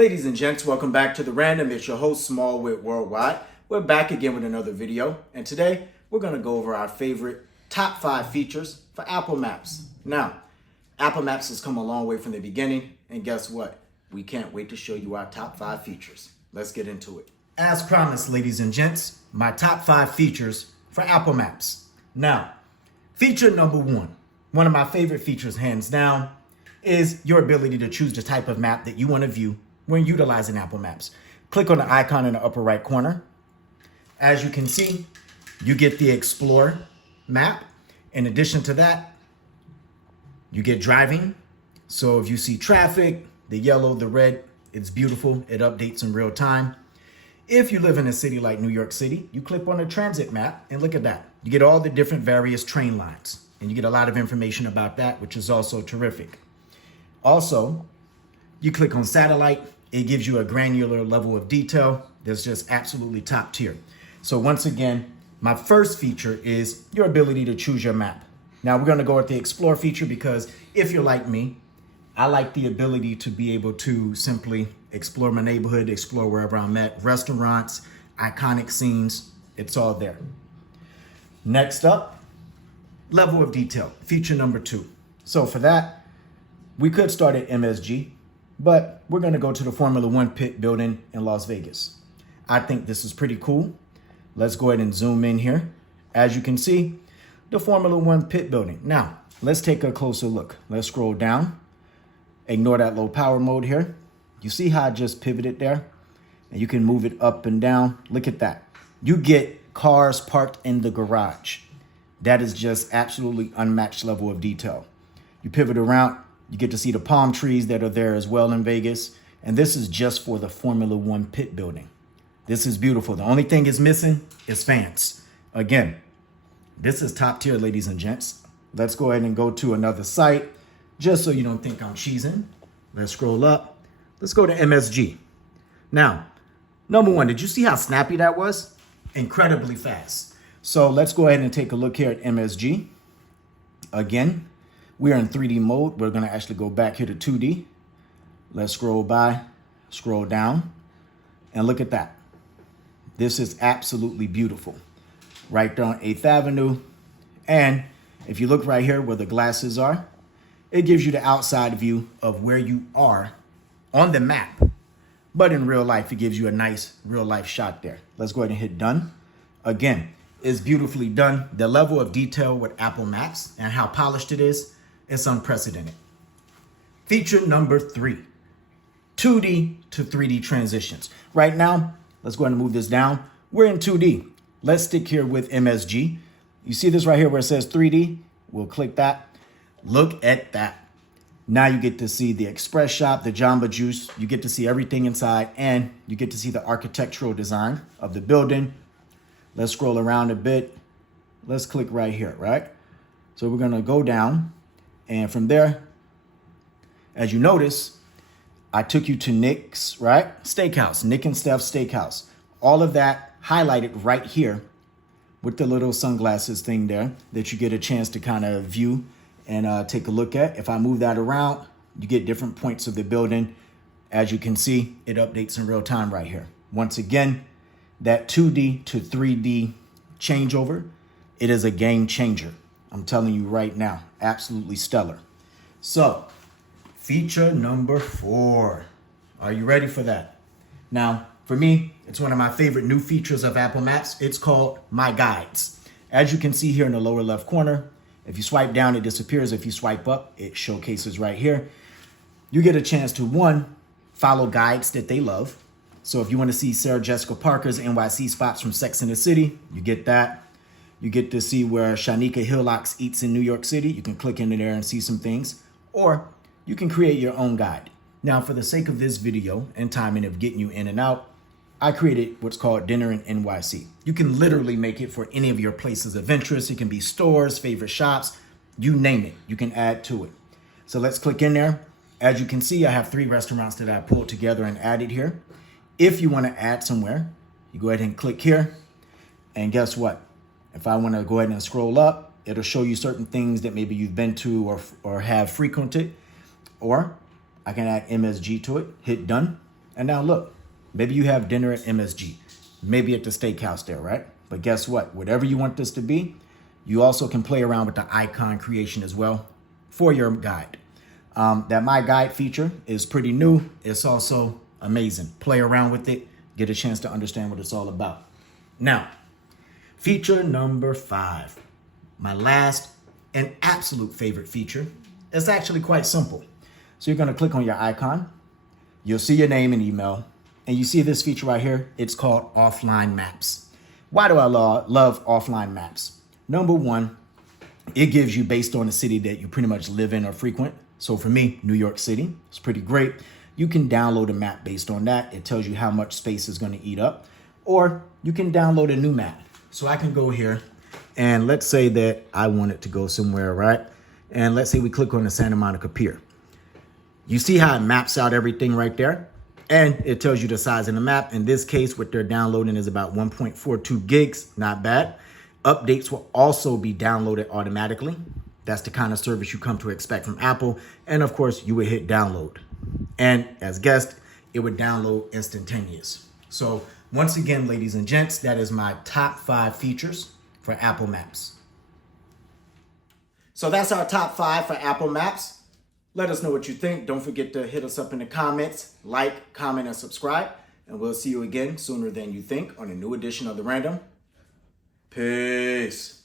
Ladies and gents, welcome back to The Random. It's your host, SmallwoodWorldWide. We're back again with another video, and today we're going to go over our favorite top 5 features for Apple Maps. Now, Apple Maps has come a long way from the beginning, and guess what? We can't wait to show you our top 5 features. Let's get into it. As promised, ladies and gents, my top 5 features for Apple Maps. Now, feature number 1, one of my favorite features hands down, is your ability to choose the type of map that you want to view when utilizing Apple Maps. Click on the icon in the upper right corner. As you can see, you get the Explore map. In addition to that, you get driving. So if you see traffic, the yellow, the red, it's beautiful. It updates in real time. If you live in a city like New York City, you click on the transit map and look at that. You get all the different various train lines and you get a lot of information about that, which is also terrific. Also, you click on satellite. It gives you a granular level of detail that's just absolutely top tier. So once again, my first feature is your ability to choose your map. Now we're gonna go with the Explore feature because if you're like me, I like the ability to be able to simply explore my neighborhood, explore wherever I'm at, restaurants, iconic scenes, it's all there. Next up, level of detail, feature number 2. So for that, we could start at MSG, but we're gonna go to the Formula One pit building in Las Vegas. I think this is pretty cool. Let's go ahead and zoom in here. As you can see, the Formula One pit building. Now, let's take a closer look. Let's scroll down. Ignore that low power mode here. You see how I just pivoted there? And you can move it up and down. Look at that. You get cars parked in the garage. That is just absolutely unmatched level of detail. You pivot around, you get to see the palm trees that are there as well in Vegas. And this is just for the Formula One pit building. This is beautiful. The only thing is missing is fans. Again, this is top tier, ladies and gents. Let's go ahead and go to another site just so you don't think I'm cheesing. Let's scroll up. Let's go to MSG. Now, number 1, did you see how snappy that was? Incredibly fast. So let's go ahead and take a look here at MSG. Again, we are in 3D mode. We're going to actually go back here to 2D. Let's scroll by, scroll down, and look at that. This is absolutely beautiful. Right there on 8th Avenue. And if you look right here where the glasses are, it gives you the outside view of where you are on the map. But in real life, it gives you a nice real life shot there. Let's go ahead and hit done. Again, it's beautifully done. The level of detail with Apple Maps and how polished it is unprecedented. Feature number 3, 2D to 3D transitions. Right now, let's go ahead and move this down. We're in 2D. Let's stick here with MSG. You see this right here where it says 3D? We'll click that. Look at that. Now you get to see the Express Shop, the Jamba Juice. You get to see everything inside and you get to see the architectural design of the building. Let's scroll around a bit. Let's click right here, right? So we're gonna go down and from there, as you notice, I took you to Nick's, right? Steakhouse, Nick and Steph's Steakhouse. All of that highlighted right here with the little sunglasses thing there that you get a chance to kind of view and take a look at. If I move that around, you get different points of the building. As you can see, it updates in real time right here. Once again, that 2D to 3D changeover, it is a game changer. I'm telling you right now, absolutely stellar. So, feature number 4. Are you ready for that? Now, for me, it's one of my favorite new features of Apple Maps. It's called My Guides. As you can see here in the lower left corner, if you swipe down, it disappears. If you swipe up, it showcases right here. You get a chance to, 1, follow guides that they love. So if you want to see Sarah Jessica Parker's NYC spots from Sex and the City, you get that. You get to see where Shanika Hillocks eats in New York City. You can click into there and see some things. Or you can create your own guide. Now, for the sake of this video and timing of getting you in and out, I created what's called Dinner in NYC. You can literally make it for any of your places of interest. It can be stores, favorite shops, you name it. You can add to it. So let's click in there. As you can see, I have 3 restaurants that I pulled together and added here. If you want to add somewhere, you go ahead and click here. And guess what? If I want to go ahead and scroll up, it'll show you certain things that maybe you've been to or have frequented. Or I can add MSG to it, hit done. And now look, maybe you have dinner at MSG, maybe at the steakhouse there, right? But guess what? Whatever you want this to be, you also can play around with the icon creation as well for your guide. That My Guide feature is pretty new. It's also amazing. Play around with it, get a chance to understand what it's all about. Now, feature number 5, my last and absolute favorite feature. It's actually quite simple. So you're gonna click on your icon, you'll see your name and email, and you see this feature right here. It's called Offline Maps. Why do I love offline maps? Number one, it gives you based on the city that you pretty much live in or frequent. So for me, New York City, it's pretty great. You can download a map based on that. It tells you how much space is going to eat up. Or you can download a new map. So I can go here and let's say that I want it to go somewhere, right? And let's say we click on the Santa Monica Pier. You see how it maps out everything right there? And it tells you the size of the map. In this case, what they're downloading is about 1.42 gigs, not bad. Updates will also be downloaded automatically. That's the kind of service you come to expect from Apple. And of course, you would hit download. And as guessed, it would download instantaneous. So once again, ladies and gents, that is my top 5 features for Apple Maps. So that's our top 5 for Apple Maps. Let us know what you think. Don't forget to hit us up in the comments, like, comment, and subscribe. And we'll see you again sooner than you think on a new edition of The Random. Peace.